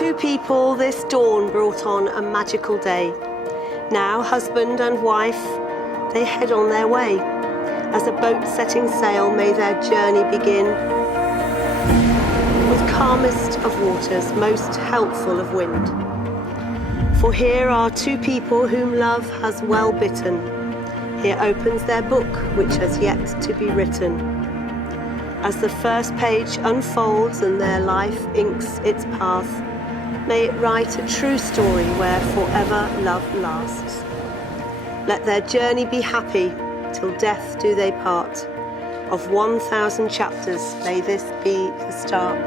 two people this dawn brought on a magical day. Now husband and wife, they head on their way. As a boat setting sail, may their journey begin. With calmest of waters, most helpful of wind. For here are two people whom love has well bitten. Here opens their book, which has yet to be written. As the first page unfolds and their life inks its path, may it write a true story where forever love lasts. Let their journey be happy, till death do they part. Of 1,000 chapters, may this be the start.